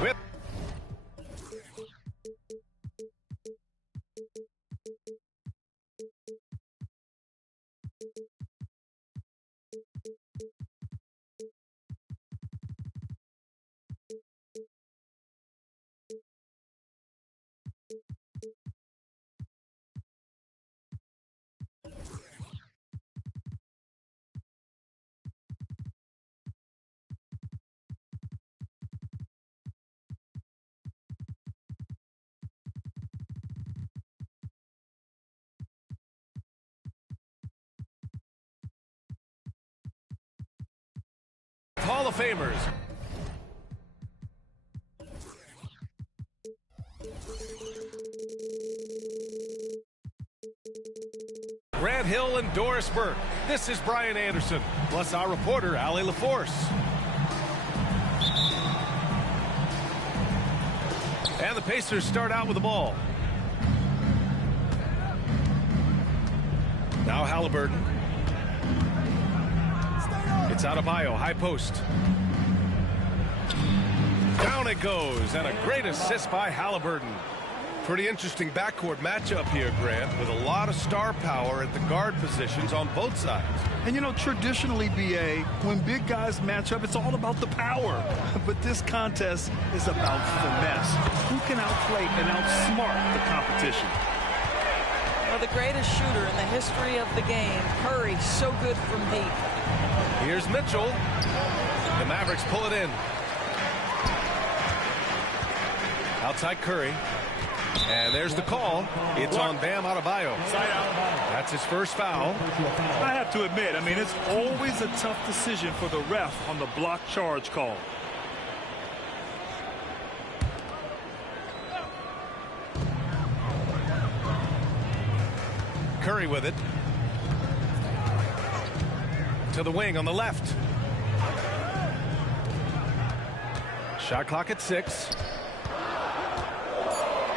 Whip. Hall of Famers. Grant Hill and Doris Burke. This is Brian Anderson, plus our reporter, Allie LaForce. And the Pacers start out with the ball. Now Halliburton. It's Adebayo, high post. Down it goes, and a great assist by Halliburton. Pretty interesting backcourt matchup here, Grant, with a lot of star power at the guard positions on both sides. And, you know, traditionally, B.A., when big guys match up, it's all about the power. But this contest is about finesse. Who can outplay and outsmart the competition? Well, the greatest shooter in the history of the game, Curry, so good from deep. Here's Mitchell. The Mavericks pull it in. Outside Curry. And there's the call. It's on Bam Adebayo. That's his first foul. I have to admit, I mean, it's always a tough decision for the ref on the block charge call. Curry with it. To the wing on the left. Shot clock at 6.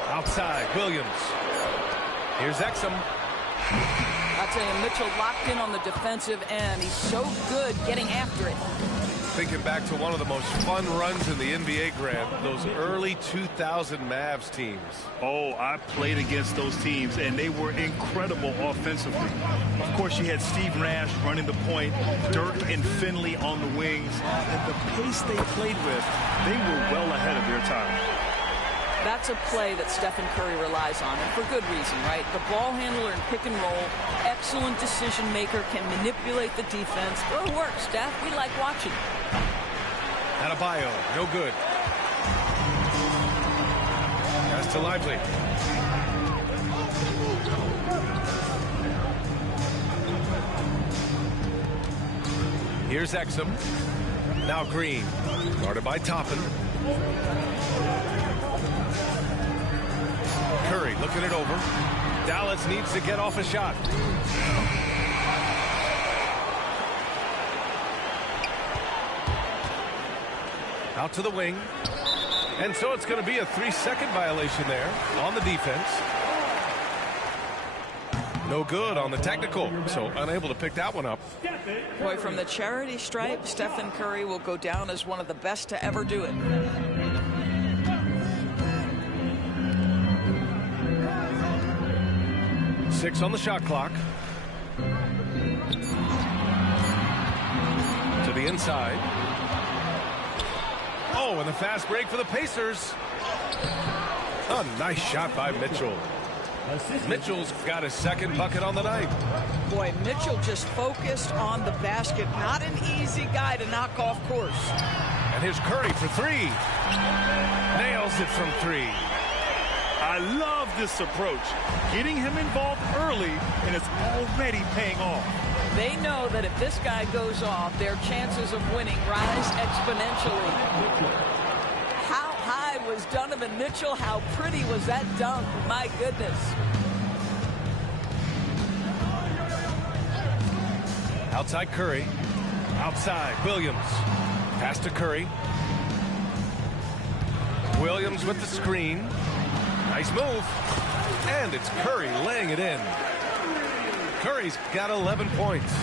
Outside, Williams. Here's Exum. I'll tell you, Mitchell locked in on the defensive end. He's so good getting after it. Thinking back to one of the most fun runs in the NBA, Grant, those early 2000 Mavs teams. Oh, I played against those teams, and they were incredible offensively. Of course, you had Steve Nash running the point, Dirk and Finley on the wings, and the pace they played with, they were well ahead of their time. That's a play that Stephen Curry relies on, and for good reason, right? The ball handler in pick and roll, excellent decision maker, can manipulate the defense. Go to work, Steph. We like watching. Adebayo, no good. Pass to Lively. Here's Exum. Now Green. Guarded by Toppin. Curry looking it over. Dallas needs to get off a shot. Out to the wing. And so it's going to be a 3-second violation there on the defense. No good on the technical, so unable to pick that one up. Boy, from the charity stripe, Stephen Curry will go down as one of the best to ever do it. Six on the shot clock. To the inside. Oh, and the fast break for the Pacers. A nice shot by Mitchell. Mitchell's got his second bucket on the night. Boy, Mitchell just focused on the basket. Not an easy guy to knock off course. And here's Curry for three. Nails it from three. I love this approach. Getting him involved early, and it's already paying off. They know that if this guy goes off, their chances of winning rise exponentially. How high was Donovan Mitchell? How pretty was that dunk? My goodness. Outside Curry. Outside Williams. Pass to Curry. Williams with the screen. Nice move. And it's Curry laying it in. Curry's got 11 points.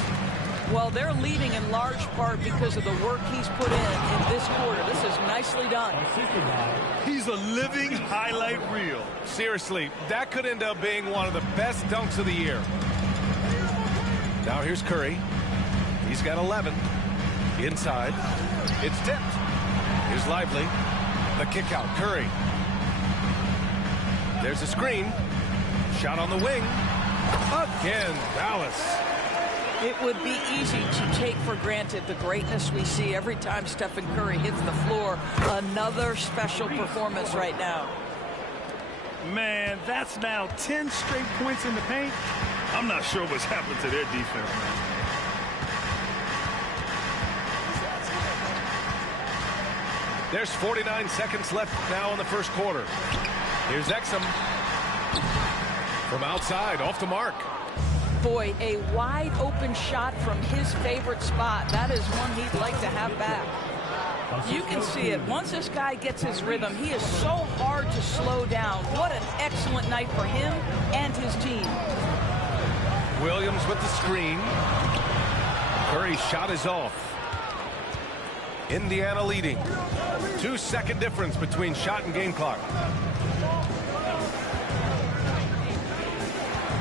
Well, they're leading in large part because of the work he's put in this quarter. This is nicely done. He's a living highlight reel. Seriously, that could end up being one of the best dunks of the year. Now here's Curry. He's got 11. Inside. It's tipped. Here's Lively. The kick out. Curry. There's a screen. Shot on the wing. Again, Dallas. It would be easy to take for granted the greatness we see every time Stephen Curry hits the floor. Another special performance right now. Man, that's now 10 straight points in the paint. I'm not sure what's happened to their defense, man. There's 49 seconds left now in the first quarter. Here's Exum. From outside, off the mark. Boy, a wide open shot from his favorite spot. That is one he'd like to have back. You can see it. Once this guy gets his rhythm, he is so hard to slow down. What an excellent night for him and his team. Williams with the screen. Curry's shot is off. Indiana leading. 2-second difference between shot and game clock.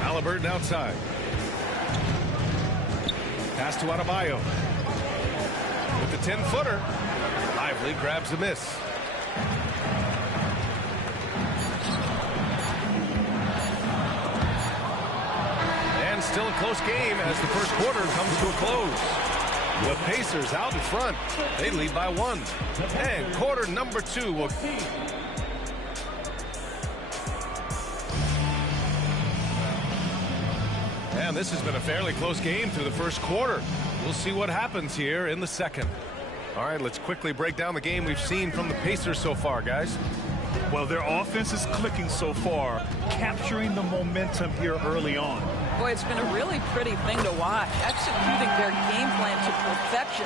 Halliburton outside. Pass to Adebayo. With the 10-footer. Lively grabs a miss. And still a close game as the first quarter comes to a close. The Pacers out in front. They lead by 1. And quarter number 2 will... And this has been a fairly close game through the first quarter. We'll see what happens here in the second. All right, let's quickly break down the game we've seen from the Pacers so far, guys. Well, their offense is clicking so far, capturing the momentum here early on. Boy, it's been a really pretty thing to watch, executing their game plan to perfection.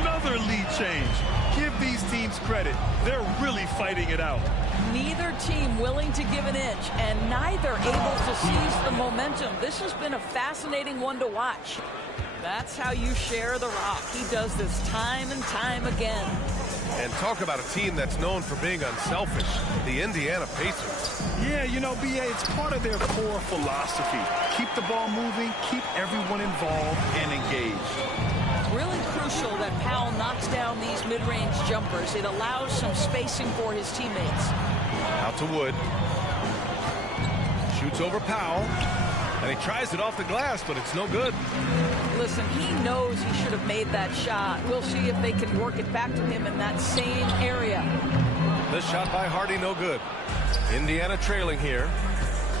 Another lead change. Give these teams credit. They're really fighting it out. Neither team willing to give an inch, and neither able to seize the momentum. This has been a fascinating one to watch. That's how you share the rock. He does this time and time again. And talk about a team that's known for being unselfish, the Indiana Pacers. Yeah, you know, BA, it's part of their core philosophy. Keep the ball moving, keep everyone involved and engaged. Really crucial that Powell knocks down these mid-range jumpers. It allows some spacing for his teammates. Out to Wood. Shoots over Powell. And he tries it off the glass, but it's no good. Listen, he knows he should have made that shot. We'll see if they can work it back to him in that same area. This shot by Hardy, no good. Indiana trailing here.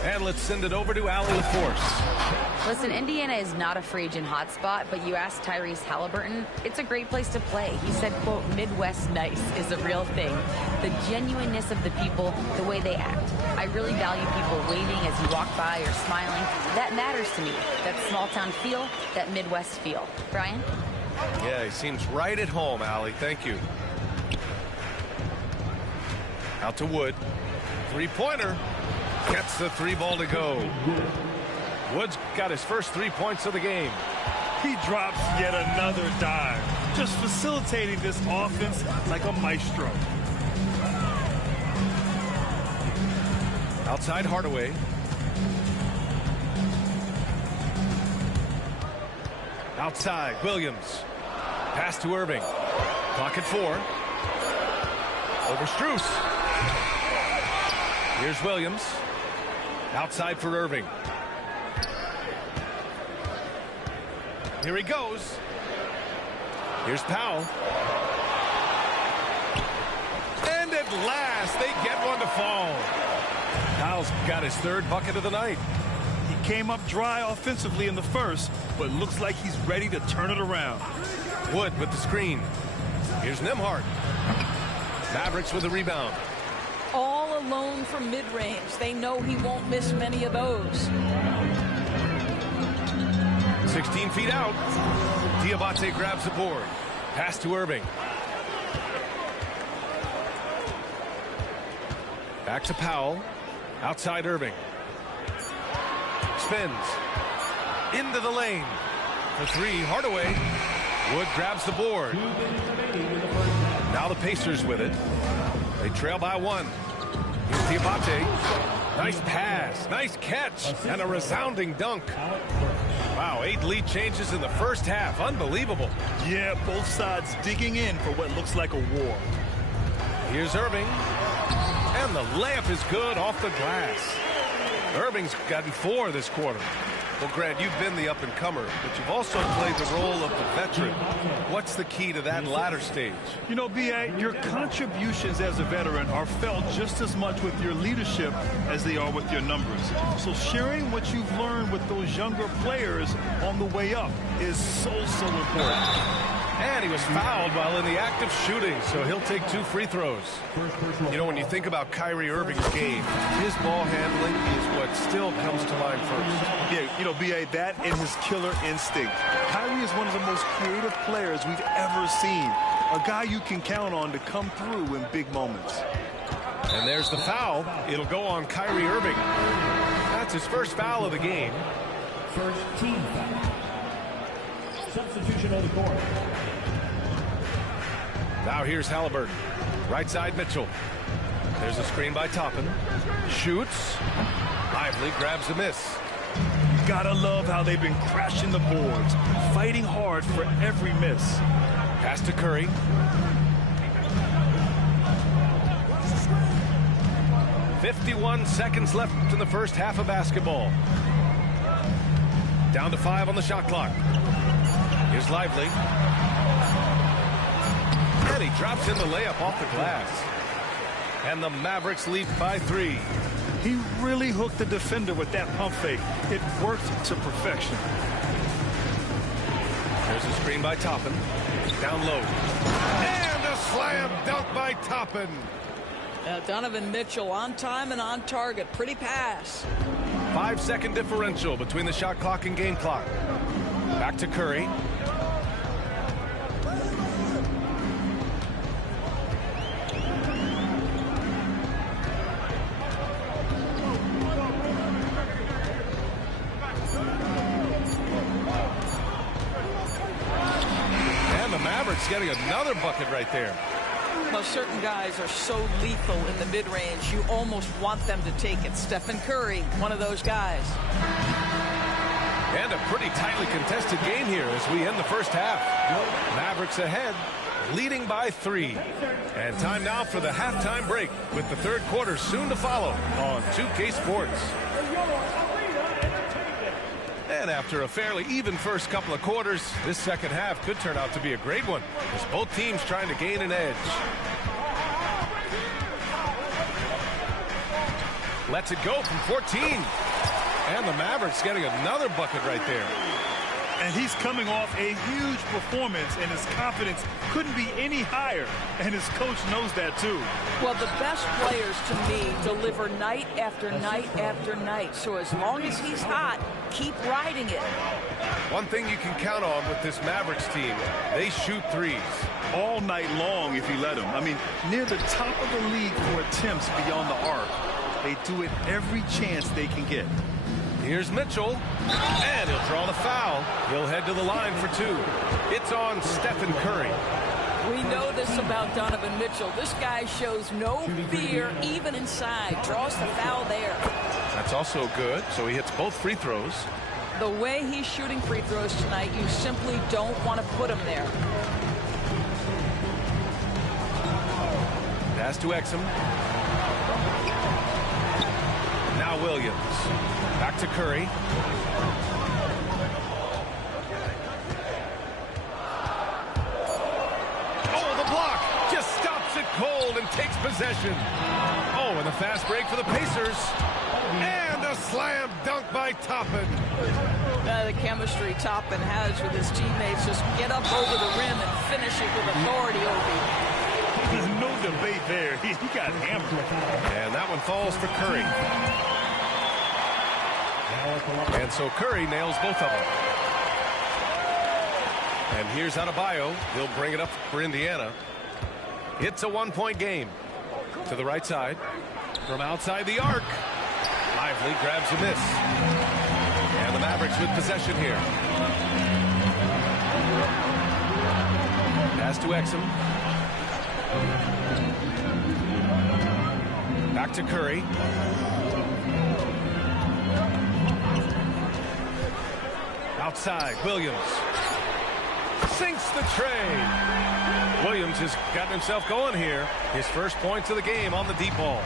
And let's send it over to Allie LaForce. Listen, Indiana is not a free agent hotspot, but you ask Tyrese Halliburton, it's a great place to play. He said, quote, Midwest nice is a real thing. The genuineness of the people, the way they act. I really value people waving as you walk by or smiling. That matters to me. That small town feel, that Midwest feel. Brian? Yeah, he seems right at home, Allie. Thank you. Out to Wood. Three-pointer. Gets the three ball to go. Wood's got his first 3 points of the game. He drops yet another dive, just facilitating this offense like a maestro. Outside Hardaway. Outside Williams. Pass to Irving. Clock at 4. Over Strus. Here's Williams. Outside for Irving. Here he goes. Here's Powell. And at last, they get one to fall. Powell's got his third bucket of the night. He came up dry offensively in the first, but looks like he's ready to turn it around. Wood with the screen. Here's Nembhard. Mavericks with the rebound. All alone from mid-range. They know he won't miss many of those. 16 feet out. Diabate grabs the board. Pass to Irving. Back to Powell. Outside Irving. Spins. Into the lane. For three, Hardaway. Wood grabs the board. Now the Pacers with it. They trail by 1. Here's Diabate. Nice pass. Nice catch. And a resounding dunk. Wow, 8 lead changes in the first half. Unbelievable. Yeah, both sides digging in for what looks like a war. Here's Irving. And the layup is good off the glass. Irving's gotten 4 this quarter. Well, Grant, you've been the up-and-comer, but you've also played the role of the veteran. What's the key to that latter stage? You know, B.A., your contributions as a veteran are felt just as much with your leadership as they are with your numbers. So sharing what you've learned with those younger players on the way up is so important. And he was fouled while in the act of shooting, so he'll take 2 free throws. You know, when you think about Kyrie Irving's game, his ball handling is what still comes to mind first. Yeah, you know, B.A., that and his killer instinct. Kyrie is one of the most creative players we've ever seen. A guy you can count on to come through in big moments. And there's the foul. It'll go on Kyrie Irving. That's his first foul of the game. First team foul. Substitution on the court. Now here's Halliburton. Right side Mitchell. There's a screen by Toppin. Shoots. Lively grabs a miss. Gotta love how they've been crashing the boards, fighting hard for every miss. Pass to Curry. "51 seconds left in the first half of basketball. Down to 5 on the shot clock. Here's Lively. And he drops in the layup off the glass. And the Mavericks lead by 3. He really hooked the defender with that pump fake. It worked to perfection. There's a screen by Toppin. Down low. And a slam dunk by Toppin. Donovan Mitchell on time and on target. Pretty pass. 5-second differential between the shot clock and game clock. Back to Curry. And the Mavericks getting another bucket right there. Well, certain guys are so lethal in the mid-range, you almost want them to take it. Stephen Curry, one of those guys. And a pretty tightly contested game here as we end the first half. Mavericks ahead, leading by 3. And time now for the halftime break, with the third quarter soon to follow on 2K Sports. And after a fairly even first couple of quarters, this second half could turn out to be a great one, as both teams trying to gain an edge. Lets it go from 14. And the Mavericks getting another bucket right there. And he's coming off a huge performance, and his confidence couldn't be any higher. And his coach knows that, too. Well, the best players, to me, deliver night after night after night. So as long as he's hot, keep riding it. One thing you can count on with this Mavericks team, they shoot threes. All night long if you let them. I mean, near the top of the league for attempts beyond the arc. They do it every chance they can get. Here's Mitchell, and he'll draw the foul. He'll head to the line for two. It's on Stephen Curry. We know this about Donovan Mitchell. This guy shows no fear even inside. Draws the foul there. That's also good, so he hits both free throws. The way he's shooting free throws tonight, you simply don't want to put him there. Pass to Exum. Now Williams. Back to Curry. Oh, the block just stops it cold and takes possession. Oh, and the fast break for the Pacers. And a slam dunk by Toppin. The chemistry Toppin has with his teammates. Just get up over the rim and finish it with authority, Obi. No debate there. He got hammered. And that one falls for Curry. And so Curry nails both of them. And here's Adebayo. He'll bring it up for Indiana. It's a one-point game. To the right side. From outside the arc. Lively grabs a miss. And the Mavericks with possession here. Pass to Exum. Back to Curry. Outside, Williams. Sinks the tray. Williams has gotten himself going here. His first points of the game on the deep ball.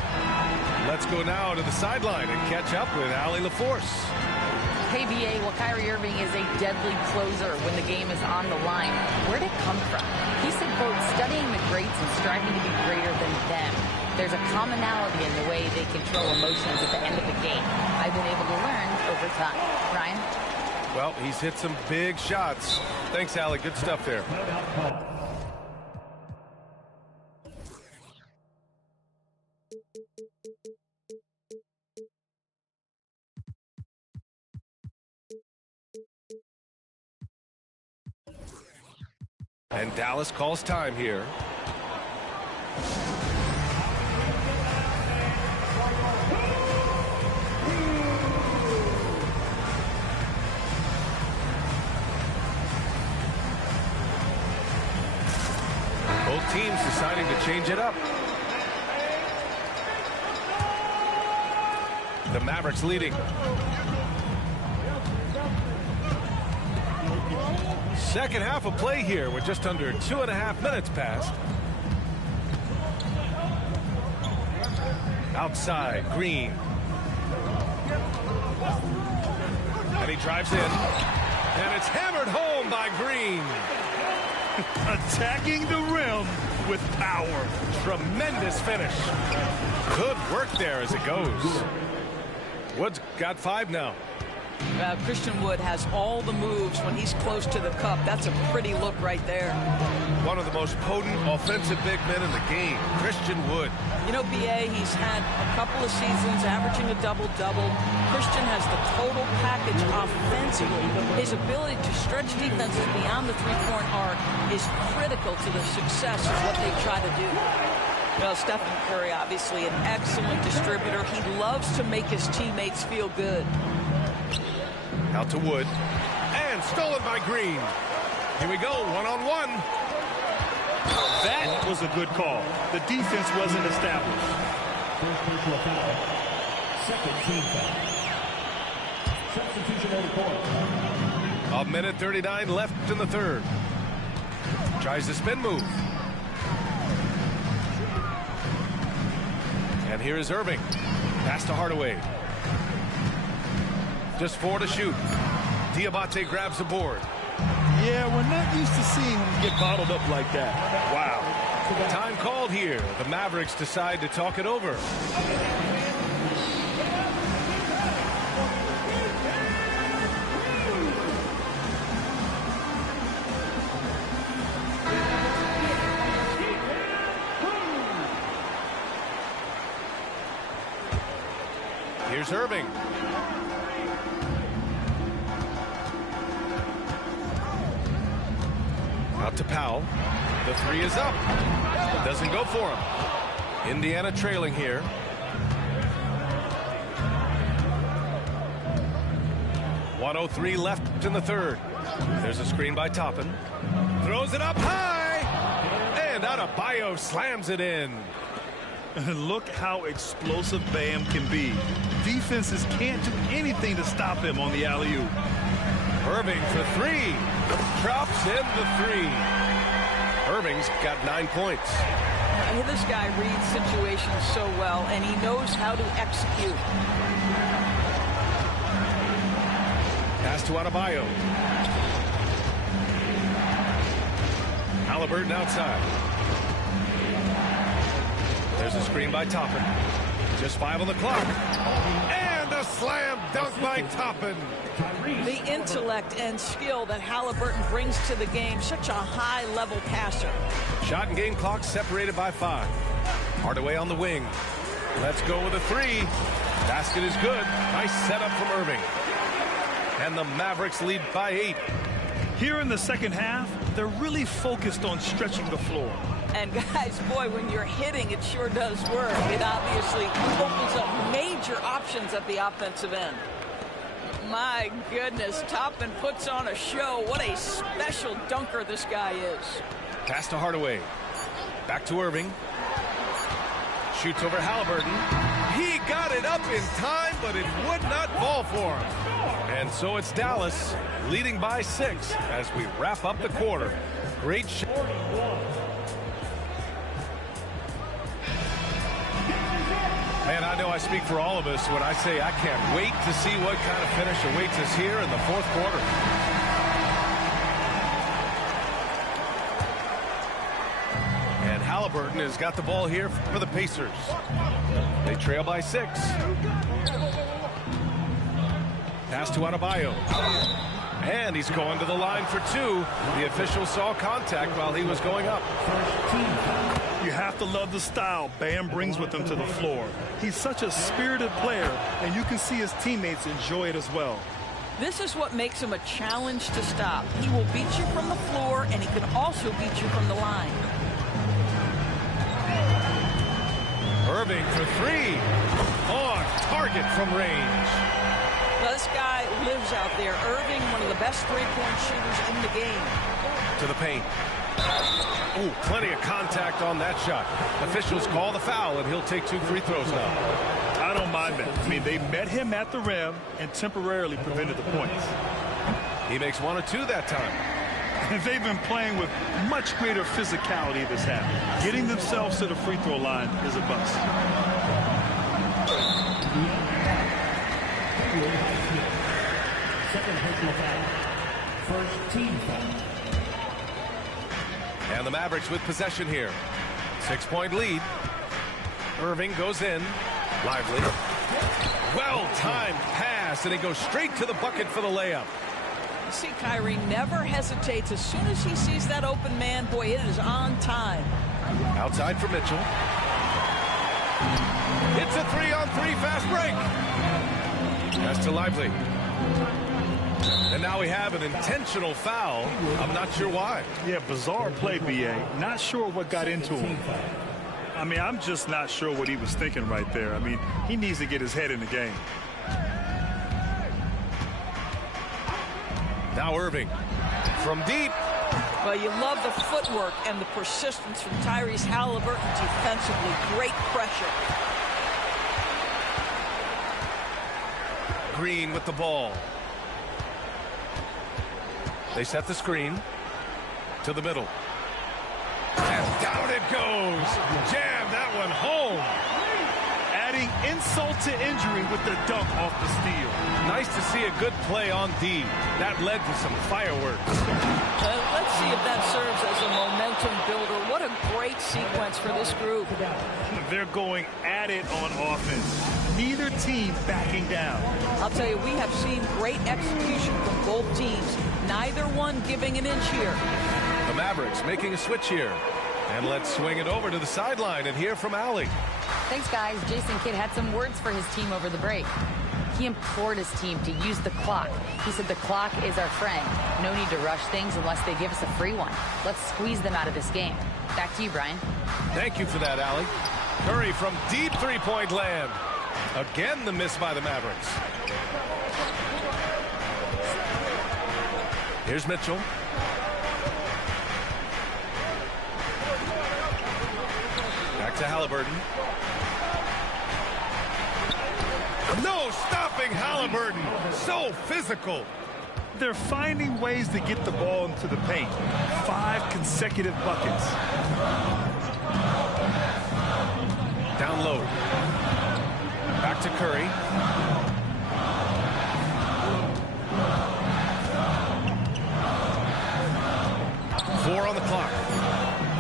Let's go now to the sideline and catch up with Allie LaForce. KBA, well, Kyrie Irving is a deadly closer when the game is on the line. Where'd it come from? He said, quote, studying the greats and striving to be greater than them. There's a commonality in the way they control emotions at the end of the game. I've been able to learn over time. Ryan? Well, he's hit some big shots. Thanks, Allie. Good stuff there. And Dallas calls time here. Both teams deciding to change it up. The Mavericks leading. Second half of play here with just under 2.5 minutes passed. Outside, Green. And he drives in. And it's hammered home by Green. Attacking the rim with power. Tremendous finish. Good work there as it goes. Wood's got 5 now. Christian Wood has all the moves when he's close to the cup. That's a pretty look right there. One of the most potent offensive big men in the game, Christian Wood. You know, BA, he's had a couple of seasons averaging a double-double. Christian has the total package offensively. His ability to stretch defenses beyond the three-point arc is critical to the success of what they try to do. Well, Stephen Curry, obviously an excellent distributor. He loves to make his teammates feel good. Out to Wood. And stolen by Green. Here we go, one-on-one. That was a good call. The defense wasn't established. First personal foul. Second team foul. Substitution on the court. 1:39 left in the third. Tries the spin move. And here is Irving. Pass to Hardaway. Just 4 to shoot. Diabate grabs the board. Yeah, we're not used to seeing him get bottled up like that. Wow. Time called here. The Mavericks decide to talk it over. Here's Irving. Out to Powell. The three is up. Doesn't go for him. Indiana trailing here. .103 left in the third. There's a screen by Toppin. Throws it up high. And Adebayo slams it in. Look how explosive Bam can be. Defenses can't do anything to stop him on the alley-oop. Irving for three. Drops in the three. Irving's got 9 points. This guy reads situations so well, and he knows how to execute. Pass to Adebayo. Halliburton outside. There's a screen by Toppin. Just 5 on the clock. And a slam dunk by Toppin. The intellect and skill that Halliburton brings to the game. Such a high-level passer. Shot and game clock separated by 5. Hardaway on the wing. Let's go with a three. Basket is good. Nice setup from Irving. And the Mavericks lead by 8. Here in the second half, they're really focused on stretching the floor. And guys, boy, when you're hitting, it sure does work. It obviously opens up major options at the offensive end. My goodness, Toppin puts on a show. What a special dunker this guy is. Pass to Hardaway. Back to Irving. Shoots over Halliburton. He got it up in time, but it would not fall for him. And so it's Dallas leading by 6 as we wrap up the quarter. Great shot. Man, I know I speak for all of us when I say I can't wait to see what kind of finish awaits us here in the fourth quarter. And Halliburton has got the ball here for the Pacers. They trail by 6. Pass to Adebayo. And he's going to the line for 2. The official saw contact while he was going up. You have to love the style Bam brings with him to the floor. He's such a spirited player, and you can see his teammates enjoy it as well. This is what makes him a challenge to stop. He will beat you from the floor, and he can also beat you from the line. Irving for 3. On target from range. Well, this guy lives out there. Irving, one of the best three-point shooters in the game. To the paint. Oh, plenty of contact on that shot. Officials call the foul, and he'll take 2 free throws now. I don't mind that. I mean, they met him at the rim and temporarily prevented the points. He makes 1 or 2 that time. And they've been playing with much greater physicality this half. Getting themselves to the free throw line is a bust. Second personal foul. First team foul. And the Mavericks with possession here. 6-point lead. Irving goes in. Lively. Well-timed pass, and he goes straight to the bucket for the layup. You see, Kyrie never hesitates. As soon as he sees that open man, boy, it is on time. Outside for Mitchell. It's a 3-on-3 fast break. That's to Lively. And now we have an intentional foul. I'm not sure why. Yeah, bizarre play, B.A. Not sure what got into him. I mean, I'm just not sure what he was thinking right there. I mean, he needs to get his head in the game. Now Irving from deep. Well, you love the footwork and the persistence from Tyrese Halliburton defensively. Great pressure. Green with the ball. They set the screen to the middle. And down it goes. Jam that one home. Adding insult to injury with the dunk off the steal. Nice to see a good play on D. That led to some fireworks. Let's see if that serves as a momentum builder. What a great sequence for this group. They're going at it on offense. Neither team backing down. I'll tell you, we have seen great execution from both teams. Neither one giving an inch here. The Mavericks making a switch here. And let's swing it over to the sideline and hear from Allie. Thanks, guys. Jason Kidd had some words for his team over the break. He implored his team to use the clock. He said the clock is our friend. No need to rush things unless they give us a free one. Let's squeeze them out of this game. Back to you, Brian. Thank you for that, Allie. Curry from deep three-point land. Again, the miss by the Mavericks. Here's Mitchell. Back to Halliburton. No stopping Halliburton. So physical. They're finding ways to get the ball into the paint. 5 consecutive buckets. Down low. Back to Curry. Four on the clock.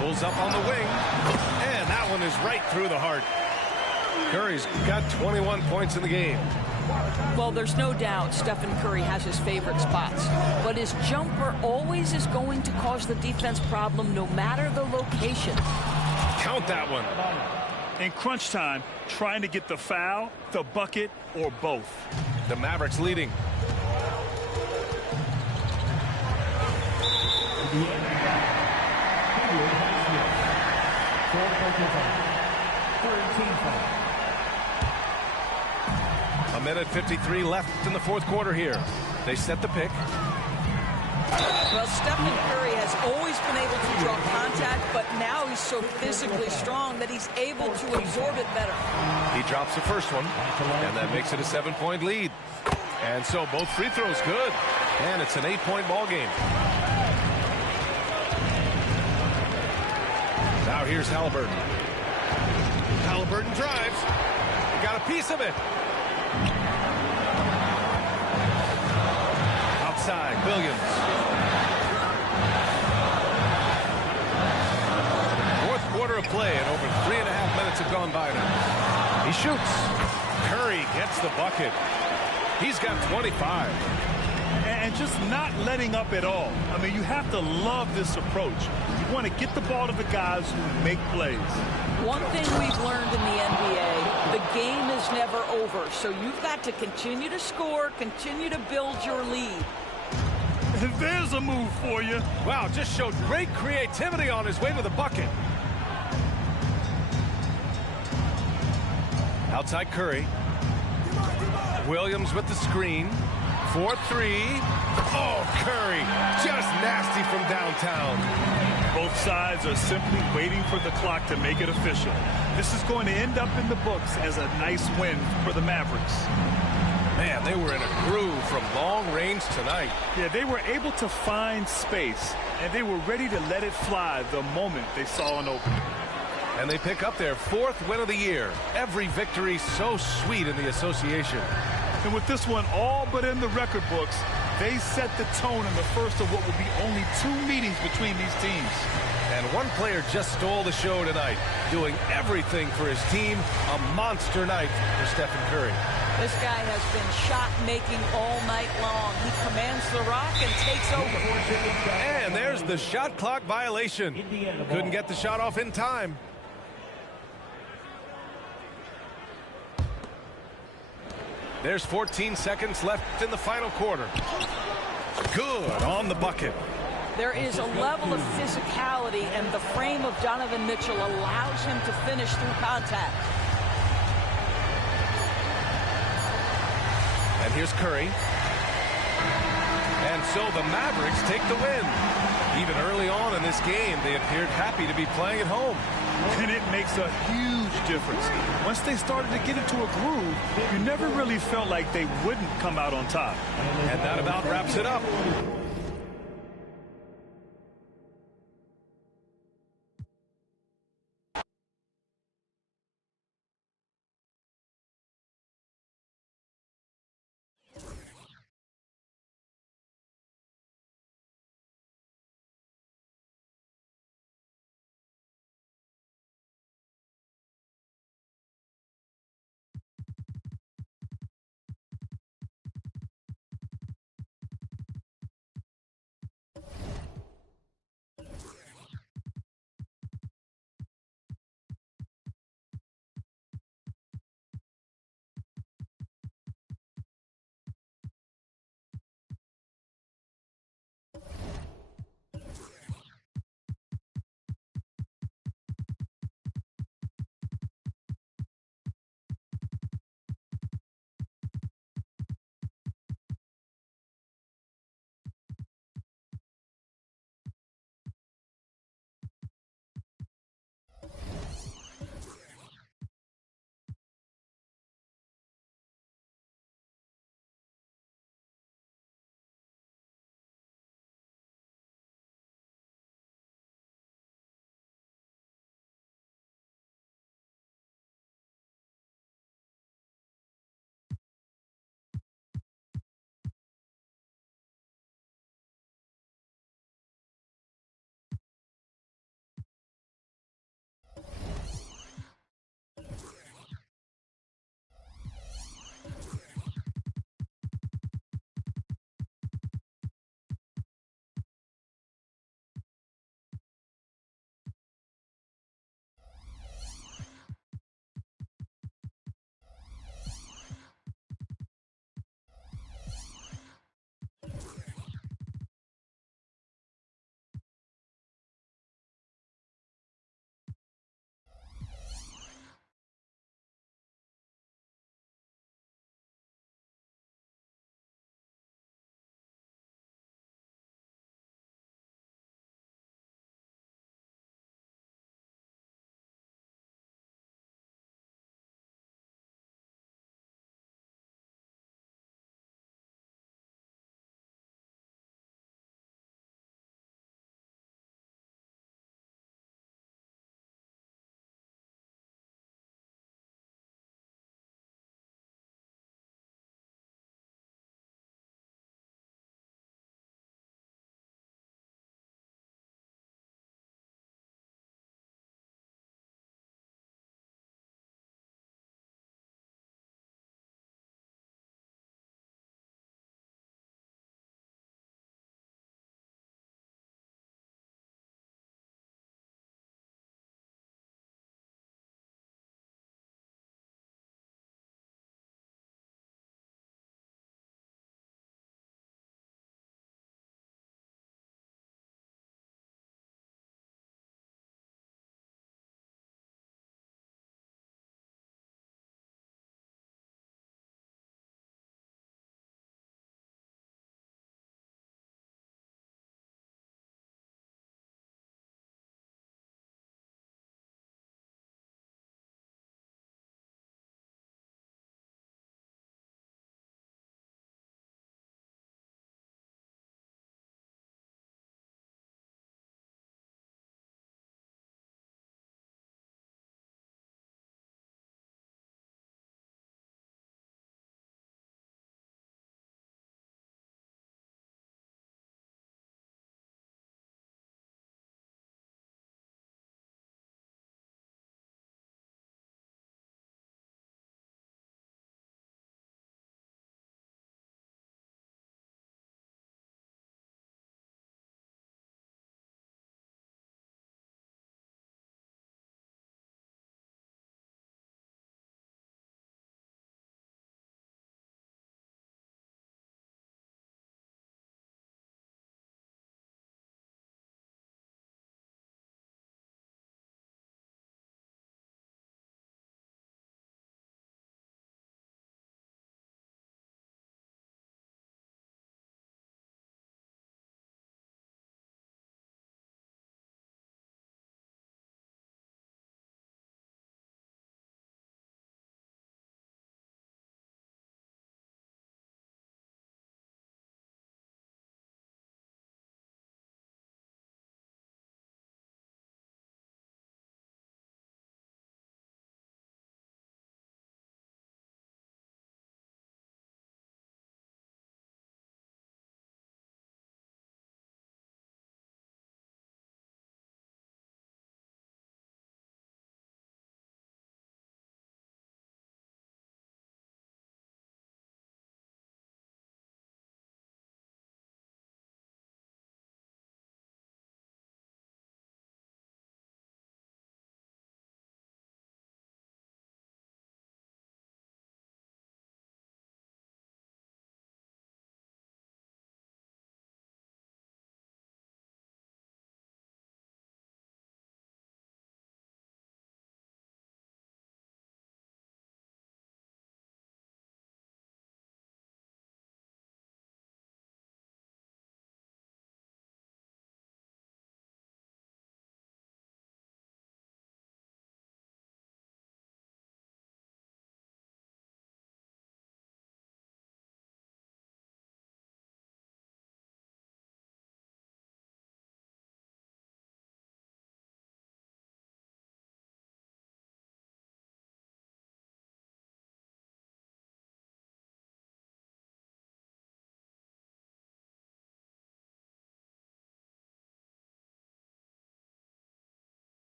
Pulls up on the wing. And that one is right through the heart. Curry's got 21 points in the game. Well, there's no doubt Stephen Curry has his favorite spots, but his jumper always is going to cause the defense problem no matter the location. Count that one. In crunch time, trying to get the foul, the bucket, or both. The Mavericks leading. A minute 53 left in the fourth quarter here. They set the pick. Well, Stephen Curry has always been able to draw contact, but now he's so physically strong that he's able to absorb it better. He drops the first one, and that makes it a 7-point lead. And so both free throws good, and it's an 8-point ball game. Now here's Halliburton. Halliburton drives. He got a piece of it. Outside, Williams. Fourth quarter of play, and over 3.5 minutes have gone by now. He shoots. Curry gets the bucket. He's got 25. And just not letting up at all. I mean, you have to love this approach. You want to get the ball to the guys who make plays. One thing we've learned in the NBA, the game is never over. So you've got to continue to score, continue to build your lead. There's a move for you. Wow, just showed great creativity on his way to the bucket. Outside Curry. Williams with the screen. 4-3. Oh, Curry, just nasty from downtown. Both sides are simply waiting for the clock to make it official. This is going to end up in the books as a nice win for the Mavericks. Man, they were in a groove from long range tonight. Yeah, they were able to find space, and they were ready to let it fly the moment they saw an opening. And they pick up their 4th win of the year. Every victory so sweet in the association. And with this one all but in the record books, they set the tone in the first of what will be only 2 meetings between these teams. And one player just stole the show tonight, doing everything for his team. A monster night for Stephen Curry. This guy has been shot-making all night long. He commands the rock and takes over. And there's the shot clock violation. Couldn't get the shot off in time. There's 14 seconds left in the final quarter. Good on the bucket. There is a level of physicality, and the frame of Donovan Mitchell allows him to finish through contact. And here's Curry. And so the Mavericks take the win. Even early on in this game, they appeared happy to be playing at home. And it makes a huge difference. Once they started to get into a groove, you never really felt like they wouldn't come out on top. And that about wraps it up.